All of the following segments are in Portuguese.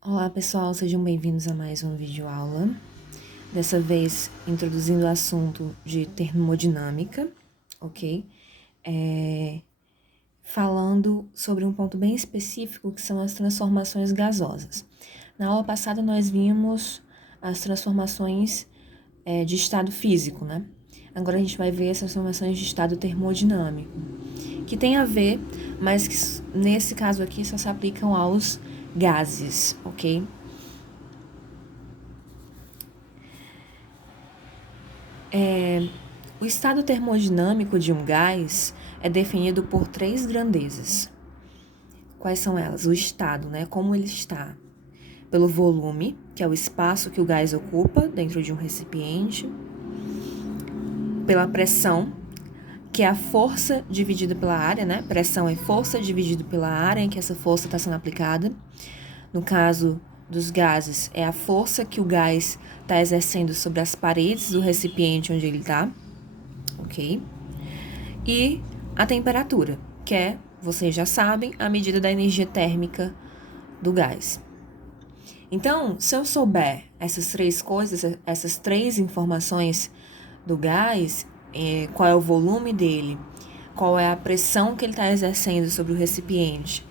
Olá pessoal, sejam bem-vindos a mais um vídeo aula. Dessa vez introduzindo o assunto de termodinâmica, ok? Falando sobre um ponto bem específico que são as transformações gasosas. Na aula passada nós vimos as transformações de estado físico, né? Agora a gente vai ver as transformações de estado termodinâmico, que tem a ver, mas que nesse caso aqui só se aplicam aos gases, ok? O estado termodinâmico de um gás é definido por três grandezas. Quais são elas? O estado, né? Como ele está. Pelo volume, que é o espaço que o gás ocupa dentro de um recipiente. Pela pressão, que é a força dividida pela área, né? Pressão é força dividida pela área em que essa força está sendo aplicada. No caso dos gases, é a força que o gás está exercendo sobre as paredes do recipiente onde ele está, ok? E a temperatura, que é, vocês já sabem, a medida da energia térmica do gás. Então, se eu souber essas três coisas, essas três informações do gás, qual é o volume dele, qual é a pressão que ele está exercendo sobre o recipiente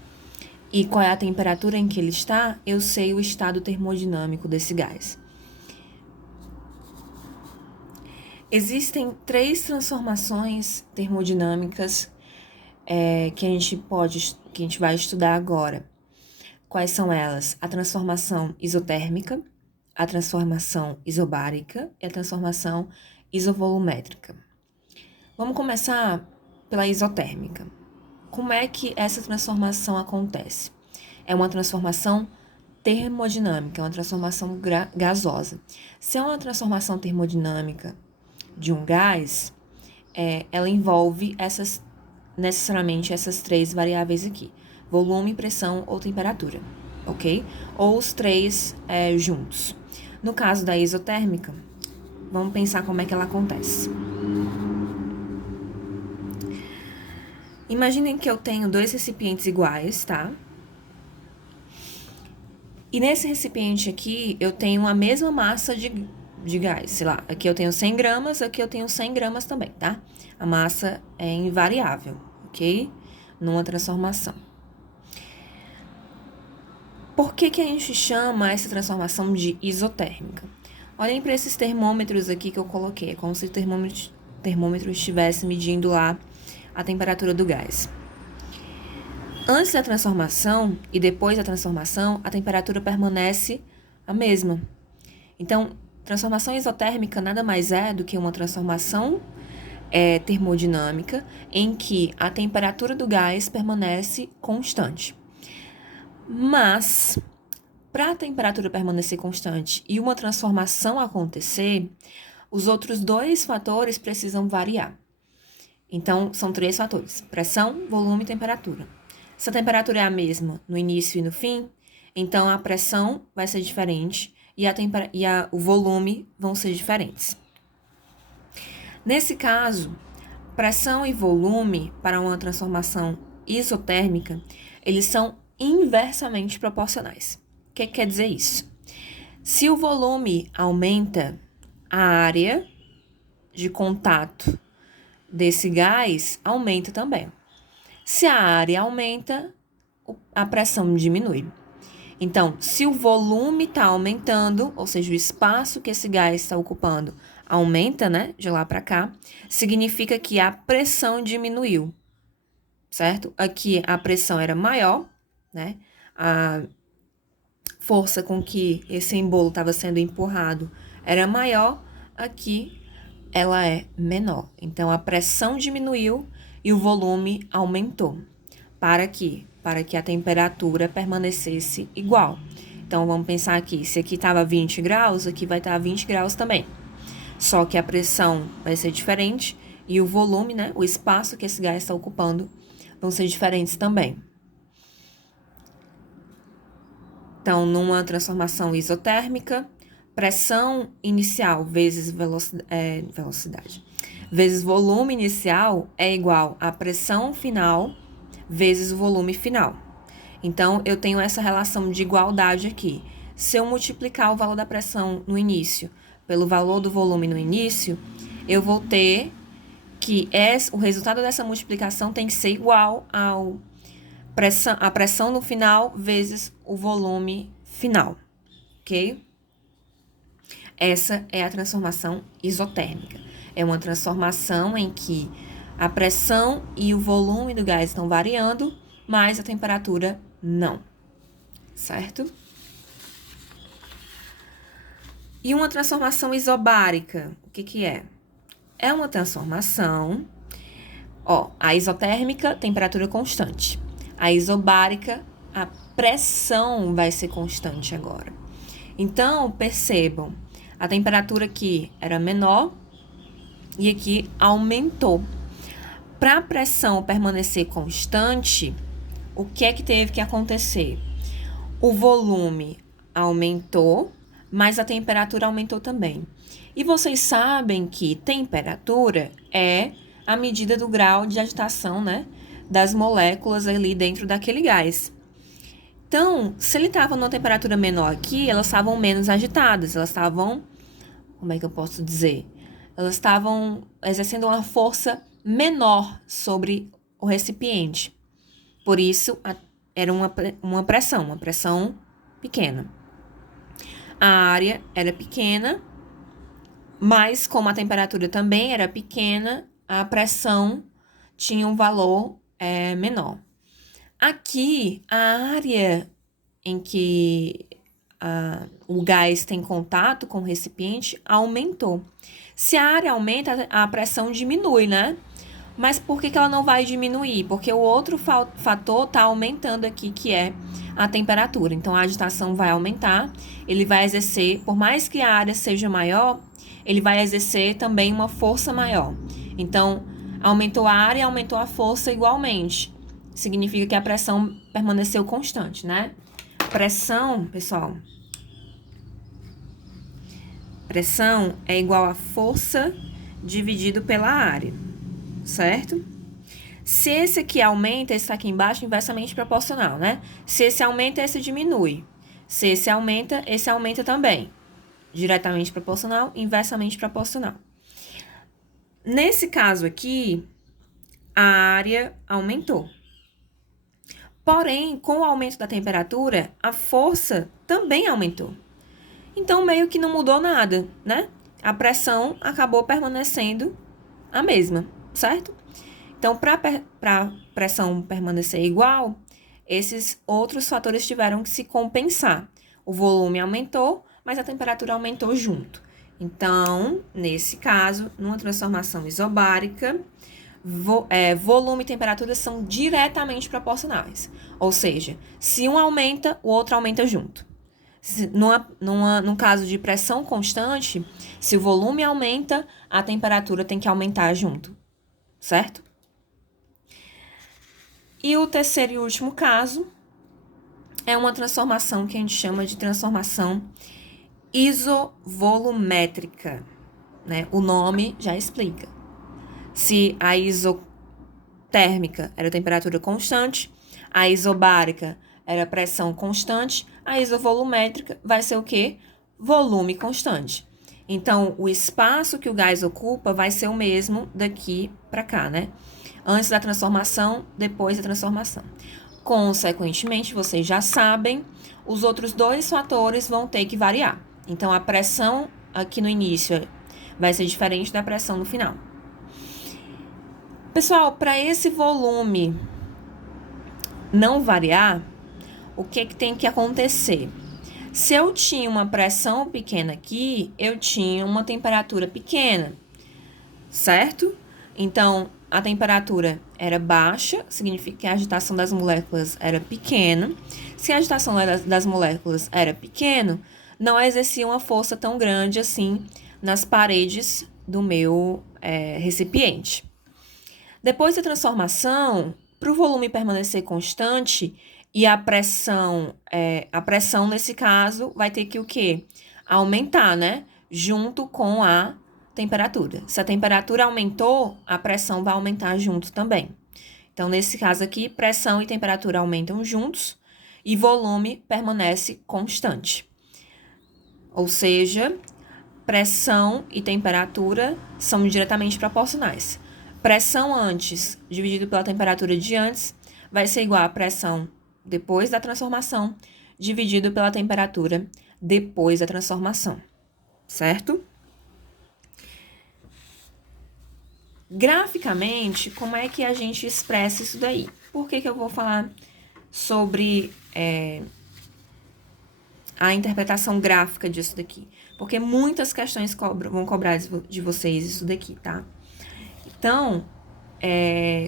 e qual é a temperatura em que ele está, eu sei o estado termodinâmico desse gás. Existem três transformações termodinâmicas que a gente vai estudar agora. Quais são elas? A transformação isotérmica, a transformação isobárica e a transformação isovolumétrica. Vamos começar pela isotérmica. Como é que essa transformação acontece? É uma transformação termodinâmica, é uma transformação gasosa. Se é uma transformação termodinâmica de um gás, ela envolve necessariamente essas três variáveis aqui: volume, pressão ou temperatura, ok? Ou os três juntos. No caso da isotérmica, vamos pensar como é que ela acontece. Imaginem que eu tenho dois recipientes iguais, tá? E nesse recipiente aqui, eu tenho a mesma massa de gás, sei lá, aqui eu tenho 100 gramas, aqui eu tenho 100 gramas também, tá? A massa é invariável, ok? Numa transformação. Por que a gente chama essa transformação de isotérmica? Olhem para esses termômetros aqui que eu coloquei, é como se o termômetro estivesse medindo lá a temperatura do gás. Antes da transformação e depois da transformação, a temperatura permanece a mesma. Então, transformação isotérmica nada mais é do que uma transformação termodinâmica em que a temperatura do gás permanece constante. Mas, para a temperatura permanecer constante e uma transformação acontecer, os outros dois fatores precisam variar. Então, são três fatores: pressão, volume e temperatura. Se a temperatura é a mesma no início e no fim, então a pressão vai ser diferente e o volume vão ser diferentes. Nesse caso, pressão e volume para uma transformação isotérmica, eles são inversamente proporcionais. O que quer dizer isso? Se o volume aumenta, a área de contato desse gás aumenta também. Se a área aumenta, a pressão diminui. Então, se o volume está aumentando, ou seja, o espaço que esse gás está ocupando aumenta, né, de lá para cá, significa que a pressão diminuiu, certo? Aqui a pressão era maior, né? A força com que esse embolo estava sendo empurrado era maior, aqui ela é menor. Então, a pressão diminuiu e o volume aumentou. Para quê? Para que a temperatura permanecesse igual. Então, vamos pensar aqui, se aqui estava 20 graus, aqui vai estar 20 graus também. Só que a pressão vai ser diferente e o volume, né, o espaço que esse gás está ocupando, vão ser diferentes também. Então, numa transformação isotérmica, pressão inicial vezes velocidade, vezes volume inicial é igual a pressão final vezes o volume final. Então, eu tenho essa relação de igualdade aqui. Se eu multiplicar o valor da pressão no início pelo valor do volume no início, eu vou ter que o resultado dessa multiplicação tem que ser igual a pressão no final vezes o volume final, ok? Essa é a transformação isotérmica. É uma transformação em que a pressão e o volume do gás estão variando, mas a temperatura não, certo? E uma transformação isobárica, o que é? É uma transformação, a isotérmica, temperatura constante. A isobárica, a pressão vai ser constante agora. Então, percebam, a temperatura aqui era menor e aqui aumentou. Para a pressão permanecer constante, o que é que teve que acontecer? O volume aumentou, mas a temperatura aumentou também. E vocês sabem que temperatura é a medida do grau de agitação, né, das moléculas ali dentro daquele gás. Então, se ele estava numa temperatura menor aqui, elas estavam menos agitadas, elas estavam, como é que eu posso dizer? Elas estavam exercendo uma força menor sobre o recipiente. Por isso, era uma pressão pequena. A área era pequena, mas como a temperatura também era pequena, a pressão tinha um valor menor. Aqui, a área em que o gás tem contato com o recipiente aumentou. Se a área aumenta, a pressão diminui, né? Mas por que ela não vai diminuir? Porque o outro fator está aumentando aqui, que é a temperatura. Então, a agitação vai aumentar, ele vai exercer, por mais que a área seja maior, ele vai exercer também uma força maior. Então, aumentou a área, aumentou a força igualmente. Significa que a pressão permaneceu constante, né? Pressão, pessoal, pressão é igual a força dividido pela área, certo? Se esse aqui aumenta, esse aqui embaixo, inversamente proporcional, né? Se esse aumenta, esse diminui. Se esse aumenta também. Diretamente proporcional, inversamente proporcional. Nesse caso aqui, a área aumentou. Porém, com o aumento da temperatura, a força também aumentou. Então, meio que não mudou nada, né? A pressão acabou permanecendo a mesma, certo? Então, para a pressão permanecer igual, esses outros fatores tiveram que se compensar. O volume aumentou, mas a temperatura aumentou junto. Então, nesse caso, numa transformação isobárica, volume e temperatura são diretamente proporcionais. Ou seja, se um aumenta, o outro aumenta junto. Num caso de pressão constante, se o volume aumenta, a temperatura tem que aumentar junto, certo? E o terceiro e último caso é uma transformação que a gente chama de transformação isovolumétrica, né? O nome já explica. Se a isotérmica era temperatura constante, a isobárica era pressão constante, a isovolumétrica vai ser o quê? Volume constante. Então, o espaço que o gás ocupa vai ser o mesmo daqui para cá, né? Antes da transformação, depois da transformação. Consequentemente, vocês já sabem, os outros dois fatores vão ter que variar. Então, a pressão aqui no início vai ser diferente da pressão no final. Pessoal, para esse volume não variar, o que tem que acontecer? Se eu tinha uma pressão pequena aqui, eu tinha uma temperatura pequena, certo? Então, a temperatura era baixa, significa que a agitação das moléculas era pequena. Se a agitação das moléculas era pequena, não exercia uma força tão grande assim nas paredes do meu recipiente. Depois da transformação, para o volume permanecer constante e a pressão nesse caso vai ter que o quê? Aumentar, né? Junto com a temperatura. Se a temperatura aumentou, a pressão vai aumentar junto também. Então, nesse caso aqui, pressão e temperatura aumentam juntos e volume permanece constante. Ou seja, pressão e temperatura são diretamente proporcionais. Pressão antes dividido pela temperatura de antes vai ser igual a pressão depois da transformação dividido pela temperatura depois da transformação, certo? Graficamente, como é que a gente expressa isso daí? Por que eu vou falar sobre a interpretação gráfica disso daqui? Porque muitas questões vão cobrar de vocês isso daqui, tá? Então,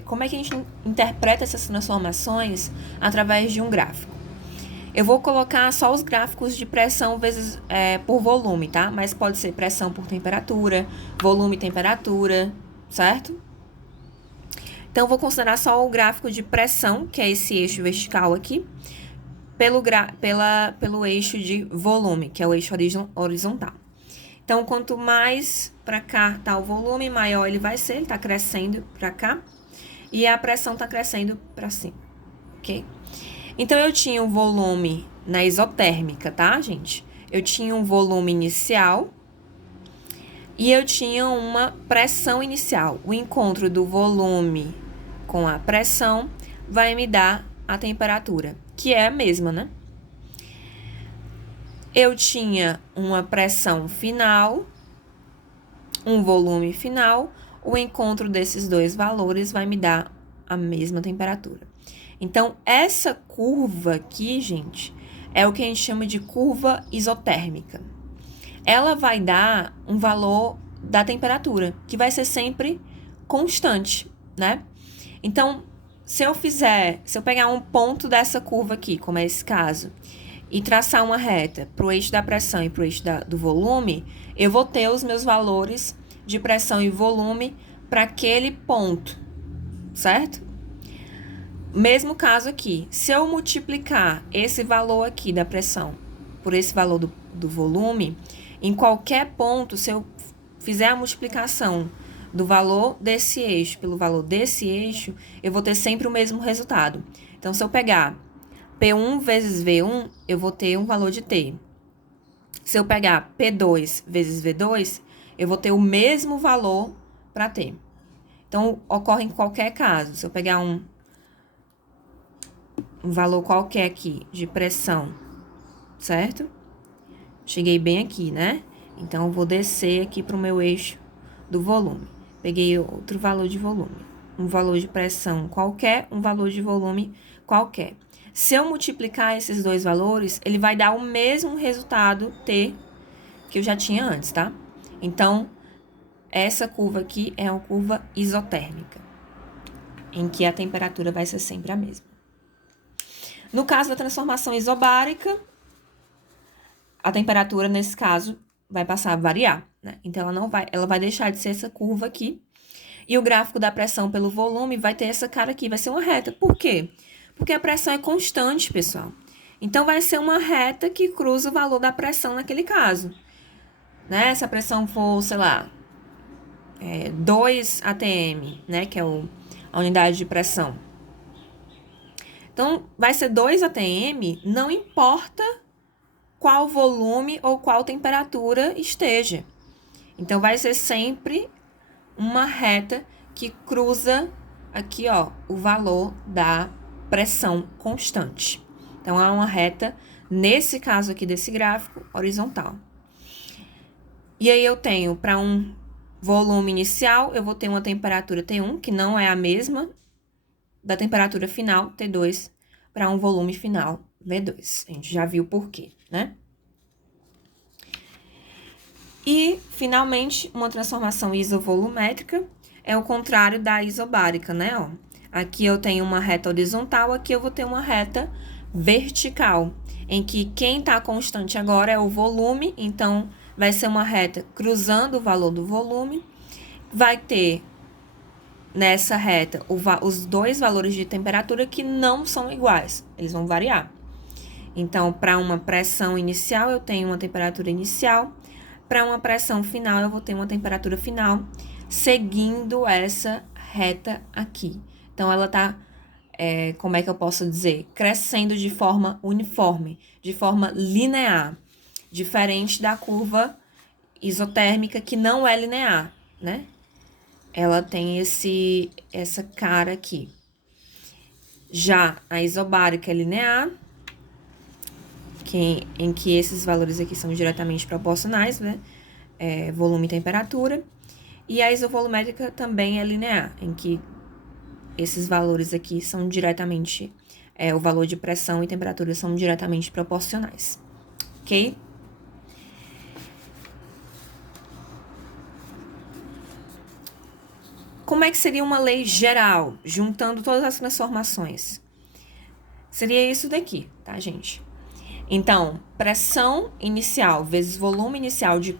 como é que a gente interpreta essas transformações através de um gráfico? Eu vou colocar só os gráficos de pressão vezes por volume, tá? Mas pode ser pressão por temperatura, volume e temperatura, certo? Então, vou considerar só o gráfico de pressão, que é esse eixo vertical aqui, pelo eixo de volume, que é o eixo horizontal. Então, quanto mais para cá tá o volume, maior ele vai ser, ele tá crescendo para cá, e a pressão tá crescendo para cima, ok? Então, eu tinha um volume na isotérmica, tá, gente? Eu tinha um volume inicial e eu tinha uma pressão inicial. O encontro do volume com a pressão vai me dar a temperatura, que é a mesma, né? Eu tinha uma pressão final, um volume final, o encontro desses dois valores vai me dar a mesma temperatura. Então, essa curva aqui, gente, é o que a gente chama de curva isotérmica. Ela vai dar um valor da temperatura, que vai ser sempre constante, né? Então, se eu pegar um ponto dessa curva aqui, como é esse caso, e traçar uma reta para o eixo da pressão e para o eixo do volume, eu vou ter os meus valores de pressão e volume para aquele ponto, certo? Mesmo caso aqui, se eu multiplicar esse valor aqui da pressão por esse valor do volume, em qualquer ponto, se eu fizer a multiplicação do valor desse eixo pelo valor desse eixo, eu vou ter sempre o mesmo resultado. Então, se eu pegar P1 vezes V1, eu vou ter um valor de T. Se eu pegar P2 vezes V2, eu vou ter o mesmo valor para T. Então, ocorre em qualquer caso. Se eu pegar um valor qualquer aqui de pressão, certo? Cheguei bem aqui, né? Então, eu vou descer aqui para o meu eixo do volume. Peguei outro valor de volume. Um valor de pressão qualquer, um valor de volume qualquer. Se eu multiplicar esses dois valores, ele vai dar o mesmo resultado T que eu já tinha antes, tá? Então, essa curva aqui é uma curva isotérmica, em que a temperatura vai ser sempre a mesma. No caso da transformação isobárica, a temperatura, nesse caso, vai passar a variar, né? Então, ela vai deixar de ser essa curva aqui. E o gráfico da pressão pelo volume vai ter essa cara aqui, vai ser uma reta. Por quê? Porque a pressão é constante, pessoal. Então, vai ser uma reta que cruza o valor da pressão naquele caso. Né? Se a pressão for, sei lá, 2 atm, né? Que é a unidade de pressão. Então, vai ser 2 atm, não importa qual volume ou qual temperatura esteja. Então, vai ser sempre uma reta que cruza aqui, ó, o valor da pressão constante. Então, é uma reta, nesse caso aqui desse gráfico, horizontal. E aí, eu tenho, para um volume inicial, eu vou ter uma temperatura T1, que não é a mesma da temperatura final, T2, para um volume final, V2. A gente já viu por quê, né? E, finalmente, uma transformação isovolumétrica é o contrário da isobárica, né? Ó, aqui eu tenho uma reta horizontal, aqui eu vou ter uma reta vertical, em que quem está constante agora é o volume, então vai ser uma reta cruzando o valor do volume, vai ter nessa reta os dois valores de temperatura que não são iguais, eles vão variar. Então, para uma pressão inicial, eu tenho uma temperatura inicial, para uma pressão final, eu vou ter uma temperatura final, seguindo essa reta aqui. Então, ela está como é que eu posso dizer? Crescendo de forma uniforme, de forma linear, diferente da curva isotérmica, que não é linear, né? Ela tem essa cara aqui. Já a isobárica é linear, em que esses valores aqui são diretamente proporcionais, né? Volume e temperatura. E a isovolumétrica também é linear, em que esses valores aqui são diretamente, o valor de pressão e temperatura são diretamente proporcionais, ok? Como é que seria uma lei geral, juntando todas as transformações? Seria isso daqui, tá, gente? Então, pressão inicial vezes volume inicial de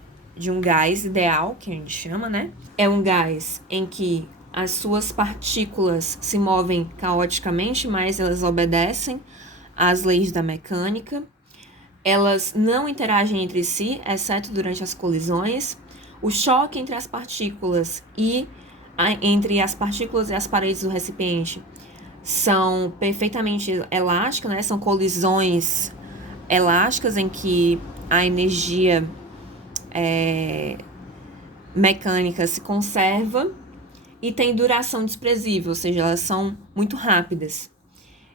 um gás ideal, que a gente chama, né? É um gás em que as suas partículas se movem caoticamente, mas elas obedecem às leis da mecânica. Elas não interagem entre si, exceto durante as colisões. O choque entre as partículas entre as partículas e as paredes do recipiente são perfeitamente elásticas, né? São colisões elásticas em que a energia mecânica se conserva e tem duração desprezível, ou seja, elas são muito rápidas.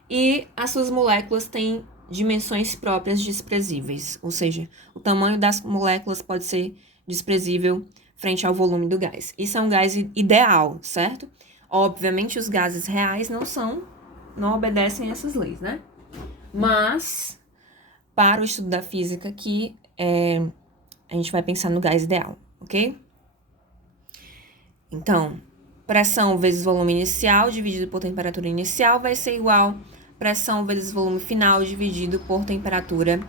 E as suas moléculas têm dimensões próprias desprezíveis, ou seja, o tamanho das moléculas pode ser desprezível frente ao volume do gás. Isso é um gás ideal, certo? Obviamente, os gases reais não obedecem a essas leis, né? Mas, para o estudo da física aqui, a gente vai pensar no gás ideal, ok? Então, pressão vezes volume inicial dividido por temperatura inicial vai ser igual a pressão vezes volume final dividido por temperatura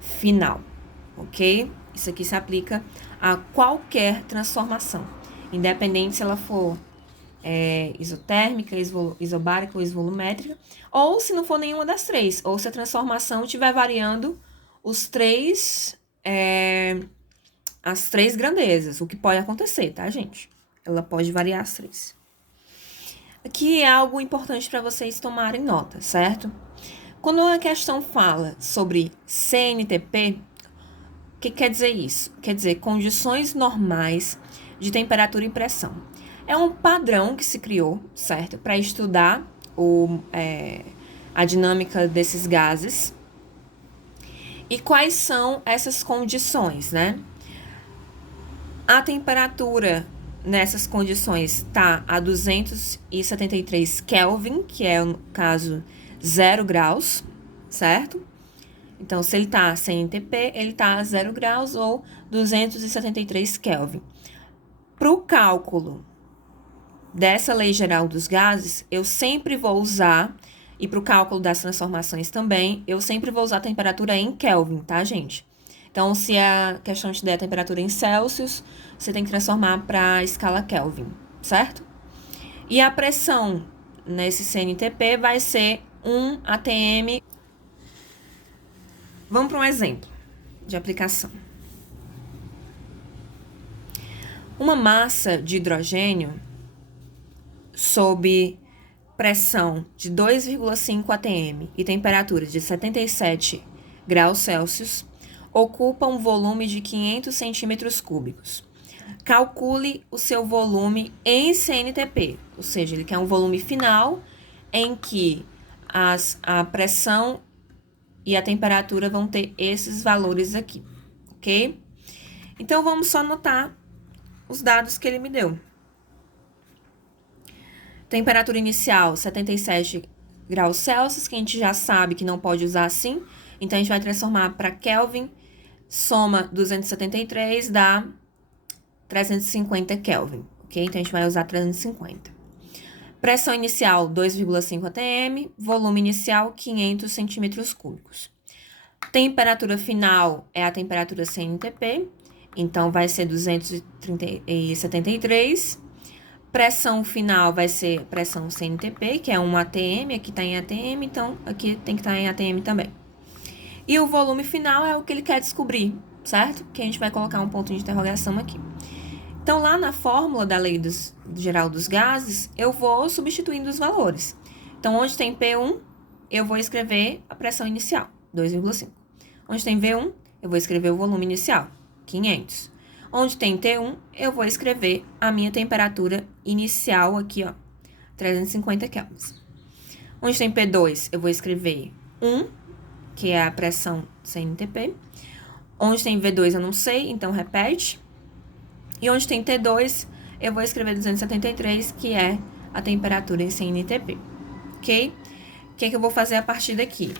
final, ok? Isso aqui se aplica a qualquer transformação, independente se ela for isotérmica, isobárica ou isvolumétrica, ou se não for nenhuma das três, ou se a transformação estiver variando as três grandezas, o que pode acontecer, tá, gente? Ela pode variar as três. Aqui é algo importante para vocês tomarem nota, certo? Quando a questão fala sobre CNTP, o que quer dizer isso? Quer dizer condições normais de temperatura e pressão. É um padrão que se criou, certo? Para estudar a dinâmica desses gases. E quais são essas condições, né? A temperatura nessas condições está a 273 Kelvin, que é, no caso, 0 graus, certo? Então, se ele está sem NTP, ele está a 0 graus ou 273 Kelvin. Para o cálculo dessa lei geral dos gases, eu sempre vou usar, e para o cálculo das transformações também, eu sempre vou usar a temperatura em Kelvin, tá, gente? Então, se a questão te der a temperatura em Celsius, você tem que transformar para a escala Kelvin, certo? E a pressão nesse CNTP vai ser 1 atm. Vamos para um exemplo de aplicação. Uma massa de hidrogênio sob pressão de 2,5 atm e temperatura de 77 graus Celsius ocupa um volume de 500 centímetros cúbicos. Calcule o seu volume em CNTP, ou seja, ele quer um volume final em que a pressão e a temperatura vão ter esses valores aqui, ok? Então, vamos só anotar os dados que ele me deu. Temperatura inicial, 77 graus Celsius, que a gente já sabe que não pode usar assim. Então, a gente vai transformar para Kelvin, soma 273 dá 350 Kelvin, ok? Então, a gente vai usar 350. Pressão inicial, 2,5 atm, volume inicial, 500 centímetros cúbicos. Temperatura final é a temperatura CNTP, então vai ser 273. Pressão final vai ser pressão CNTP, que é 1 atm, aqui está em atm, então aqui tem que estar em atm também. E o volume final é o que ele quer descobrir, certo? Que a gente vai colocar um ponto de interrogação aqui. Então, lá na fórmula da lei geral dos gases, eu vou substituindo os valores. Então, onde tem P1, eu vou escrever a pressão inicial, 2,5. Onde tem V1, eu vou escrever o volume inicial, 500. Onde tem T1, eu vou escrever a minha temperatura inicial aqui, ó, 350 kelvins. Onde tem P2, eu vou escrever 1, que é a pressão CNTP. Onde tem V2, eu não sei, então repete. E onde tem T2, eu vou escrever 273, que é a temperatura em CNTP. Ok? O que é que eu vou fazer a partir daqui?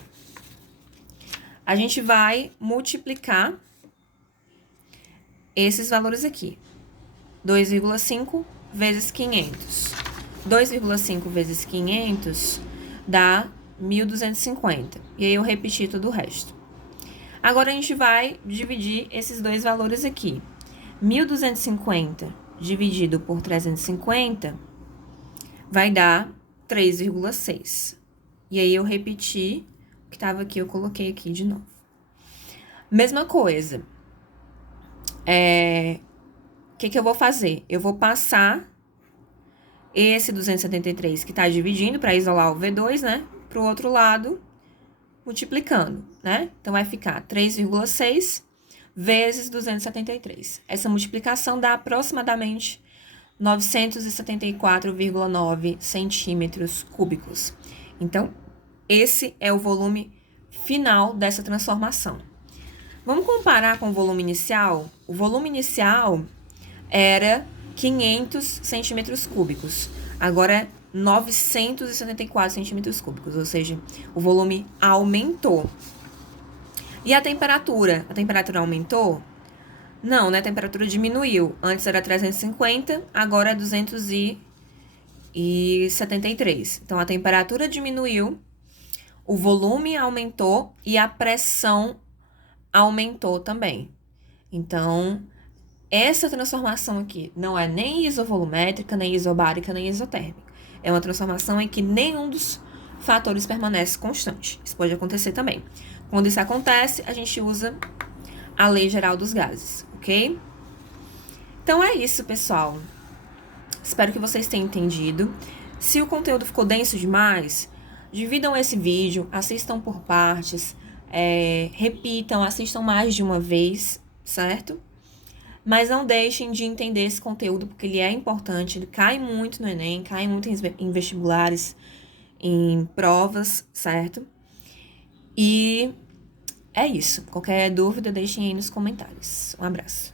A gente vai multiplicar esses valores aqui. 2,5 vezes 500. 2,5 vezes 500 dá 1.250. E aí eu repeti todo o resto. Agora a gente vai dividir esses dois valores aqui. 1.250 dividido por 350 vai dar 3,6. E aí eu repeti o que estava aqui, eu coloquei aqui de novo. Mesma coisa. O que eu vou fazer? Eu vou passar esse 273 que está dividindo para isolar o V2, né? Para o outro lado, multiplicando, né? Então, vai ficar 3,6 vezes 273. Essa multiplicação dá aproximadamente 974,9 centímetros cúbicos. Então, esse é o volume final dessa transformação. Vamos comparar com o volume inicial? O volume inicial era 500 centímetros cúbicos. Agora é 974 centímetros cúbicos, ou seja, o volume aumentou. E a temperatura? A temperatura aumentou? Não, né? A temperatura diminuiu. Antes era 350, agora é 273. Então, a temperatura diminuiu, o volume aumentou e a pressão aumentou também. Então, essa transformação aqui não é nem isovolumétrica, nem isobárica, nem isotérmica. É uma transformação em que nenhum dos fatores permanece constante. Isso pode acontecer também. Quando isso acontece, a gente usa a lei geral dos gases, ok? Então é isso, pessoal. Espero que vocês tenham entendido. Se o conteúdo ficou denso demais, dividam esse vídeo, assistam por partes, repitam, assistam mais de uma vez, certo? Mas não deixem de entender esse conteúdo, porque ele é importante, ele cai muito no Enem, cai muito em vestibulares, em provas, certo? E é isso. Qualquer dúvida, deixem aí nos comentários. Um abraço.